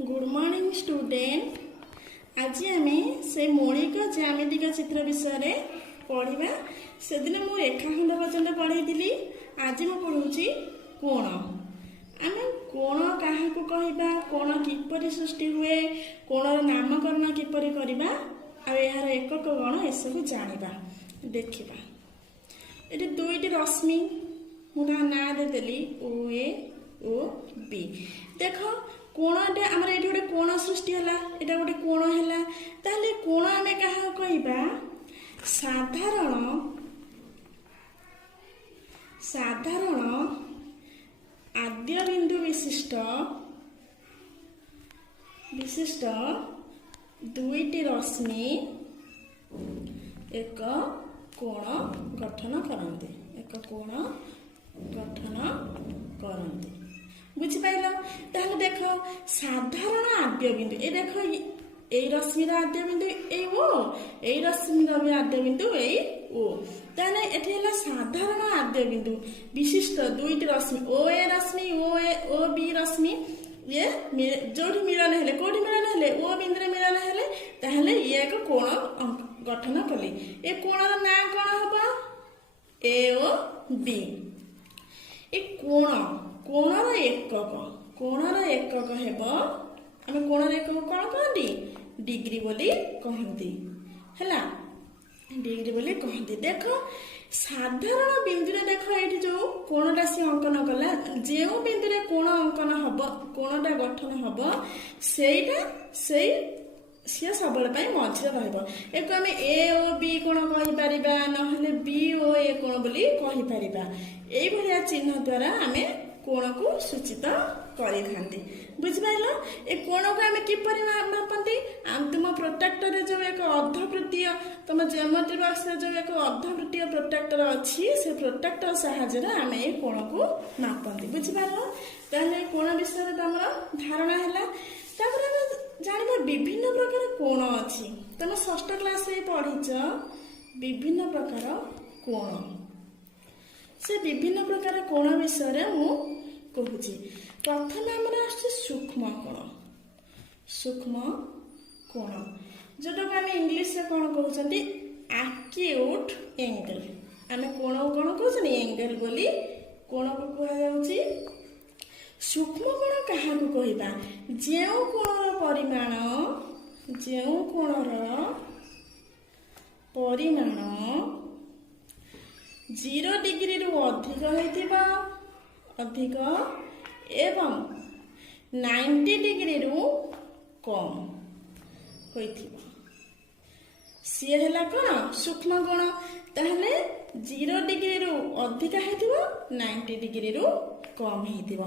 Good morning student. आज आम से मौलिक ज्यामितिक चित्र विषय पढ़ा। से दिन मुझे रेखाखंड पर्यंत पढ़ी। आज मुझे पढ़ाऊँगी कोण। आम कोण क्या कहवा, कोण किपर सृष्टि हुए, कोणर नामकरण किपर करवा, यार एकक गण एसबू जाना देखा। ये दुईटी रश्मि मुझे ना देदेली ओ ए ओ बी। देख कोणटा आमर ये गोटे कोण सृष्टि है, यहाँ गोटे कोण है। ताहले कोण आम क्या कहवा, साधारण आद्य बिंदु विशिष्ट दुईटी रश्मि एक कोण गठन करते, एक कोण गठन करते। बुझिपाइल? ताहले देख साधारण आद्य बिंदु ए देख ए रश्मिर आद्य बिंदु ए ओ, ए रश्मिर भी आद्य बिंदु ए ओ। ताहले एठी हला साधारण आद्य बिंदु विशिष्ट दुईटी रश्मि ओ ए रश्मि ओ बी रश्मि ये जोठी मिलन हेले, कोठी मिलन हेले, ओ बिंदु मिलन हेले, ताहले ये एक कोण गठन कले। ए कोणर ना कोण हबा ए ओ बी। ए कोणर एकक हेब, आम कोणर एकक कौन कहती, डिग्री बोली कहती है, डिग्री बोली कहती। देख साधारण बिंदु देख ये जो कोणटा सी अंकन कला, जो बिंदु कोण अंकन हम कोणटा गठन हम से सी सबल मझे रही। आम ए ओ बी कोण कहीपर ना बी ओ ए कोण बोली कहीपर। यही चिन्ह द्वारा आम कोण को सूचित करते। बुझिपाल? ए कोण को आम किपर मापती, तुम प्रोट्राक्टर जो एक अर्धवृत्तीय तुम ज्योमेट्री बॉक्स जो एक अर्धवृत्तीय प्रोट्राक्टर अच्छी, से प्रोट्राक्टर साहाय्य आम ये कोण को मापती। बुझिपाल? ताहले कोण विषय तुम धारणा है। जाना विभिन्न प्रकार कोण अच्छी, तुम षष्ठ क्लास पढ़ीच विभिन्न प्रकार कोण। से विभिन्न प्रकार कोण विषय मु कहूँ। प्रथम आमर सूक्ष्म कोण, सूक्ष्म कोण जोटा को आम इंग्लिश रे कौन कहते, एक्यूट एंगल। आम कोण कौन कहते, एंगल बोली कोण को कह। सूक्ष्म कोण क्या कहवा, जो कोणर परिमाण, जो कोणर परिमाण 0 डिग्री रु अधिक एवं 90 डिग्री रु कम होइथिबा, सी है कौन सूक्ष्म कोण। ताहले 0 डिग्री रु अधिक हेतिबो, 90 डिग्री रु कम हेतिबो।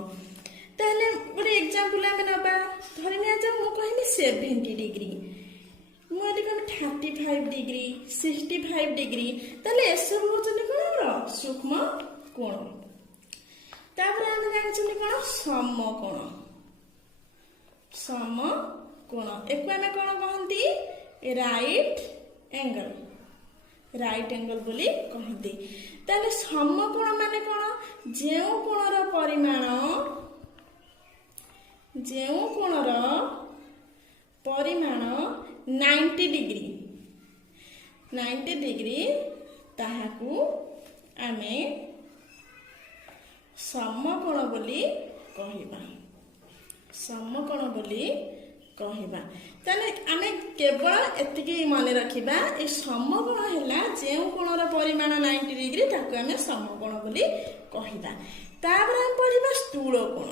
ताहले गोटे एग्जांपल आम नबा, धरि निया जाऊ मु कहमी 70 डिग्री, मुझे कहमी 35 डिग्री, 65 डिग्री। ताहले एसबू होचनी कोण सूक्ष्म कोण। तापर आम जानछनी कोण समकोण, समकोण एको आम कोण कहंती, राइट एंगल, राइट एंगल बोली कहंती। ताले समकोण माने कोण, जेउ कोणर परिमाण, जेउ कोणर परिमाण 90 डिग्री, 90 डिग्री ताहाकू आमे समकोण बोली कहिबा, समकोण बोली कहवा। ताले आमे केवल एतिकी मन रखिबा, ए समकोण हैला जेउ कोणर परिमाण 90 डिग्री ताकू आमे समकोण बोली कहिबा। तापर हम पढिबा स्थूल कोण,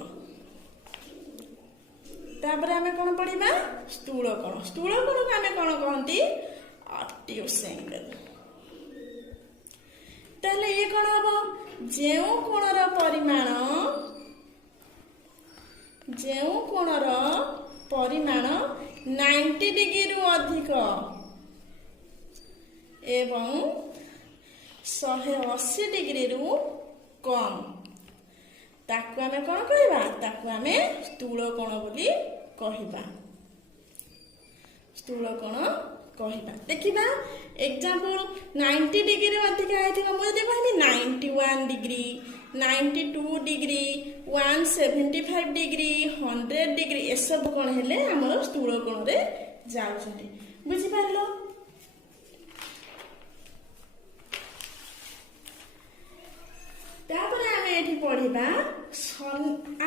तापर आमे कोन पढिबा स्थूल कोण। स्थूल कोण को आमे कोन कहंती, ऑब्ट्यूज एंगल। ताले ये कोन हबो, जेउ कोणर परिमाण, जेउ कोणर परिमाण 90 डिग्री रु अधिक एवं 180 डिग्री रु कम, ताकू आमे कोन कहबा, ताकू आमे स्थूल कोण बोली कहबा, स्थूल कोण कहबा। देखिबा एग्जांपल 90 डिग्री अधिक आइथिबा, मु जदि कहबी 91 डिग्री, 92 डिग्री, 175 डिग्री 100 डिग्री ए सब कौन हेले हमर स्थूल कोण रे जाउछन्ती बुझि पारलो। तापर आमे एठी पढिबा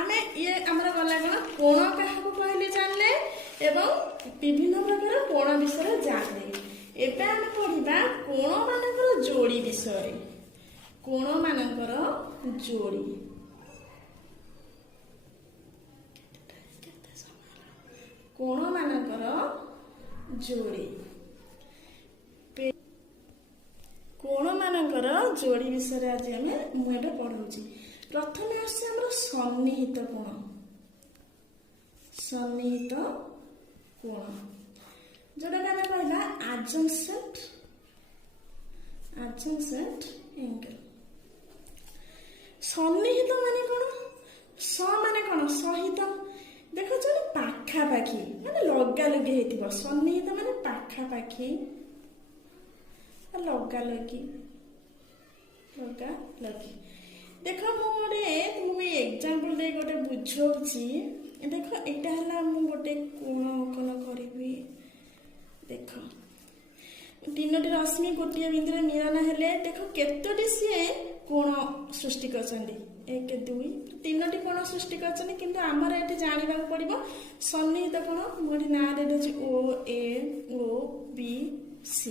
आमे ये हमर गला कोन कोण काहाको कहले जानले एवं विभिन्न प्रकार कोण विषय जानले। एबे आमे पढिबा कोण मानकर जोड़ी विषय। कोण मानकर जोड़ी कोण मानकर जोड़ी कोण मानकर जोड़ी विषय आज मुझे पढ़ाऊँ। प्रथम आसছে हमर सन्निहित कोण। सन्निहित कोण जोटा आम कहला adjacent एंगल। सन्निहित माने कोण स माने कोण सहित देख जो पाखापाखि माने लगा लगी हेतिबो। सन्निहित माने पाखापाखि लगा लगी लगा लगी। देख मुझे एग्जांपल दे गोटे बुझाऊँगी। देख एटा हला मु गोटे कोण अंकन करी। देख तीनोटी रश्मि गोटे बिंदु मिलन हेले देख केतोटी सी कोण सृष्टि करछन्ती 1 2 तीनोटी कोण सृष्टि करछन्ती। किंतु हमर एठी जानिबा पड़िबो सन्निहित कोण मोठी ना रे दछि ओ ए ओ बी सी।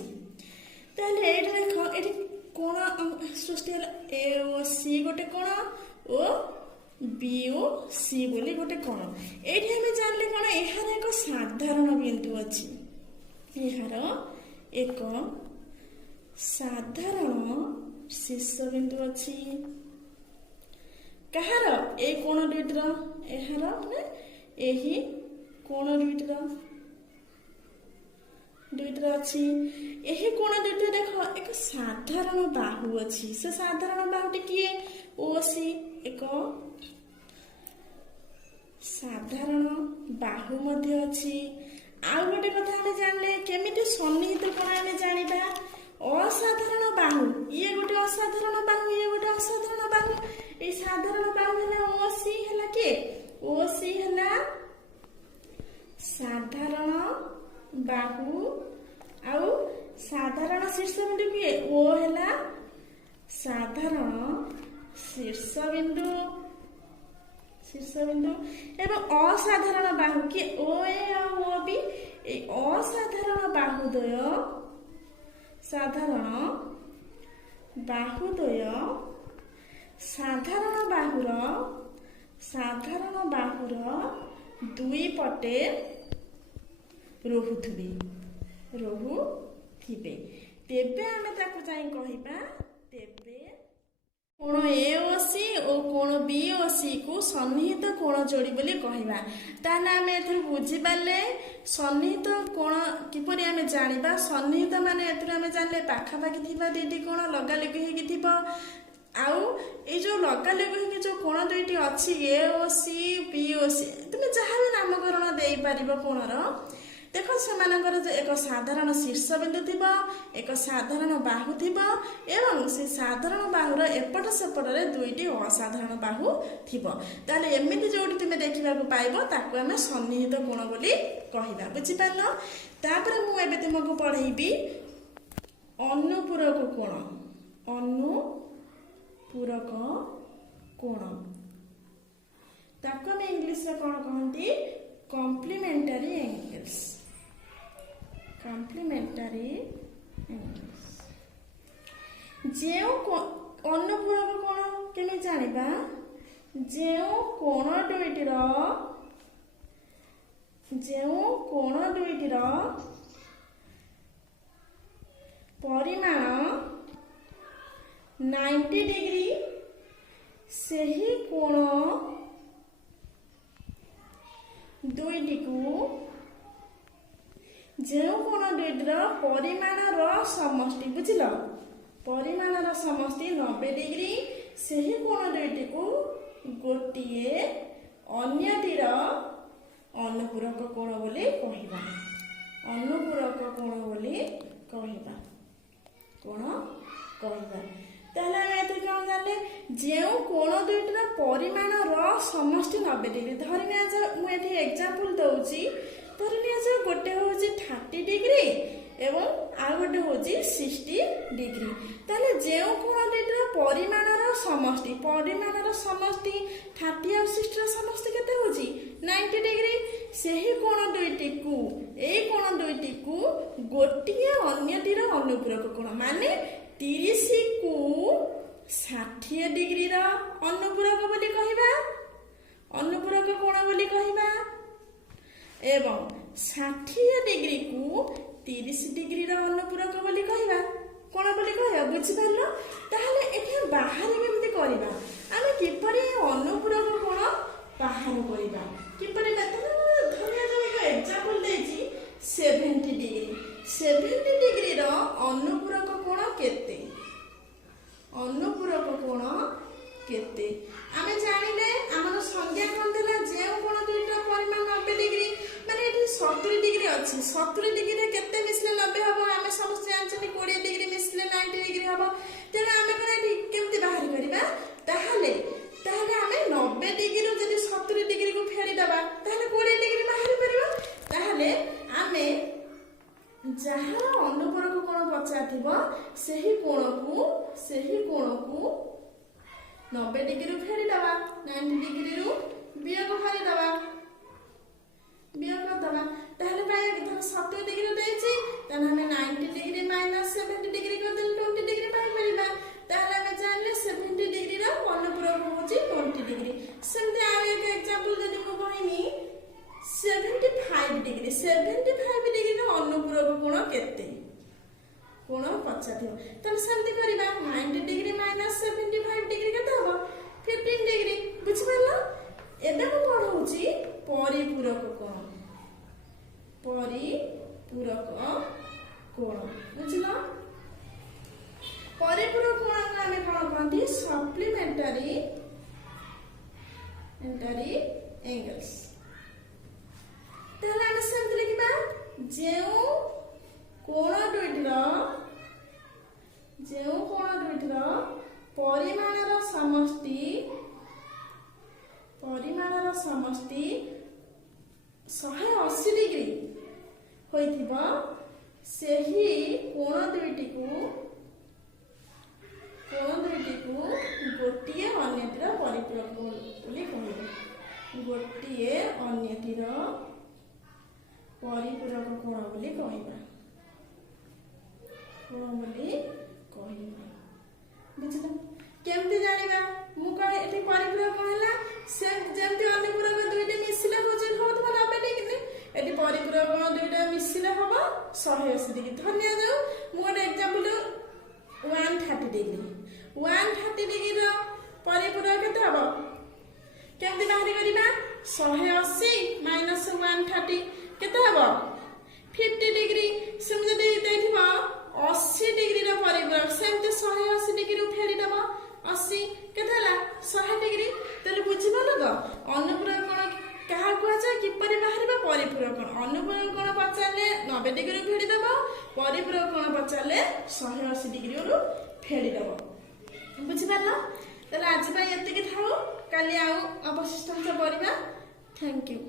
ताले एठी देखो एठी कोण सृष्टि हला ए ओ सी गोटे कोण ओ बी ओ सी बोली गोटे कोण। एठी हम जानले कोण एहार एक साधारण बिंदु अछि। एहार एक साधारण शीर्ष बिंदु अछि। कहार ए कोण दुईटर एहार माने एही कोण दुईटर अछि। एही कोण दुईटर देखो एक साधारण बाहु अछि। से साधारण बाहुटी किए ओ सी एक साधारण बाहु मध्य अछि। आउ गोटे कथा हमें जानले केमिति सन्निहित कोण हमें जानिबा असाधारण बाहु ये गोटे असाधारण बाहु ये गोटे असाधारण बाहु। ए साधारण बाहु हला ओ सी हला के ओ सी हला साधारण बाहु आउ साधारण शीर्ष बिंदु के ओ हला साधारण शीर्ष बिंदु एवं असाधारण बाहु के ओ ए ओ बी ए असाधारण बाहुद्वय साधारण बाहुद्वय साधारण बाहुर दुई पटे रहुथिबे तेबे आमे ताको जाई कहिबा तेबे कोण ए ओ सी और कोण बी ओ सी को सन्निहित कोण जोड़ी बोली कहवा। ताना आमे एथुर बुझी पाले सन्निहित कोण किपरि आमे जानिबा। सन्निहित माने एथुर आमे जानले पाखापाखि थिबा दुईटी कोण लगा लगी हेकि थिबो। आउ ए जो लगा लगी हेकि जो कोण दुईटी अछि ए ओ सी बी ओ सी तुमे जहा भी नामकरण देई परिबो कोणर। देखो से एक साधारण शीर्ष बिंदु थिबो एक साधारण बाहु थिबो एवं से साधारण बाहुर एपट सेपट रे दुईटी असाधारण बाहु थिबो। ताले एमिति जोडी तुमे देखिबा को पाइबो ताको हमें सन्निहित कोण बोली कहिबा। बुझि पारलो। तापर मु एबे तुमको पढाइबी अनुपूरक कोण। अनुपूरक कोण ताको में इंग्लिश में कोण कहंती कॉम्प्लीमेंटरी एंगल्स। कॉम्प्लीमेंटरी एंगल्स जेउ अनुपूरक कोण केमे जानिबा जेउ कोण दुईटीर परिमाण 90 डिग्री सही कोण दुईटी को जो कोण दुईटर परिमाणर समष्टि बुझिल परिमाणर समष्टि 90 डिग्री सही कोण दुईटी को गोटिए अन्यटीर अनुपूरक कोण बोली कहिबा। अनुपूरक कोण बोली कहिबा कोण कहिबा। ताहले आमे एते कौन जानले जेउ कोण दुईटर परिमाणर समष्टि 90 डिग्री धरिनिया जा मु एठी एग्जांपल दउची धरिनिया जा गोटे होची 30 डिग्री एवं आ गोटे होची 60 डिग्री ताहले जेउ कोण दुईटर परिमाणर समष्टि 30 और 60 र समष्टि केते होची 90 डिग्री सेही कोण दुईटी को ए कोण दुईटी को गोटिए अन्यटीर अनुपूरक कोण माने 30 को 60 डिग्री रा अनुपूरक बोली कहिबा अनुपूरक कोण बोली कहिबा एवं 60 डिग्री को 30 डिग्री रा अनुपूरक बोली कहिबा कोण बोली कहिबा बुझि परलो ताहले एठी बाहर केमति करिबा आमे किपरि अनुपूरक कोण बाहर करिबा किपरि धनिया जो एक एग्जांपल देछि 70 डिग्री रा अनुपूरक कोण केते अनुपूरक कोण केते आमे जानिले हमर संज्ञा कोन देला जे कोण दुईटा परिमाण 90 डिग्री माने एठी 70 डिग्री अछि 70 डिग्री रे केते मिसले 90 हबो आमे समस्त जानछनी 20 डिग्री मिसले 90 डिग्री हबो तेने आमे कोन एठी केमति बाहर करिबा ताहले आमे 90 डिग्री रो जदी 70 डिग्री को फेरी दबा ताहले 20 डिग्री बाहर परबा ताहले आमे जहाँ अनुपूरक कोण पचाथिबो सेही कोण को 90 डिग्री रो फेरी दबा 90 डिग्री रो वियोग फेरी दबा ताहले प्राय धर 70 डिग्री देछि ताहले हमें 90 डिग्री माइनस 70 डिग्री को देल 20 डिग्री पाई परिबा ताहले हमें जानले 70 डिग्री रो अनुपूरक होछि 20 डिग्री सेमते आ एक एग्जांपल जदी को कहनी 75 डिग्री रो अनुपूरक कोण केते कोण पचाथिबो तब सेमते करिबा 90 डिग्री माइनस 75 डिग्री केते हबो 15 डिग्री बुझि परलो एबे को पढौची परिपूरक कोण बुझिलो परिपूरक कोण को हमें कोन कहंती सप्लीमेंटरी एंगल्स ताहले हम सेमते लिखिबा जेउ कोण दुईटर परिमाणर समष्टि 180 डिग्री होइथिबा सेही कोण दुईटी को गोटिए अन्यटीर परिपूरक बोली कहिबा गोटिए अन्यटीर परिपूरक कोण बोली कहिबा बुझिला केमति जानिबा मु कहि एठी परिपूरक कोण हला से जेमति अनुपूरक दुईटा मिसिले होजन होतबा 90 डिग्री एठी परिपूरक कोण दुईटा मिसिले होबा 180 डिग्री धन्य जाऊ मु एक एग्जांपल 130 डिग्री रो परिपूरक केते हबो केमति बाहर करिबा 180 माइनस 130 केते हबो 50 डिग्री सेम जदी देखिबा 80 डिग्री रो परिपूरक सेमते 180 डिग्री रो फेरी दबा 80 केते हला 100 डिग्री तले बुझि बोलो तो अनुपूरक कोण कहा कुआचा किपरि बाहरिबा परिपूरक कोण अनुपूरक कोण पचाले 90 डिग्री रो फेरी दबा परिपूरक कोण पचाले 180 डिग्री रो फेरी दबा बुझि परला तले आज पय एते के थाओ काली आउ अवशिष्टांश पढिबा थैंक यू।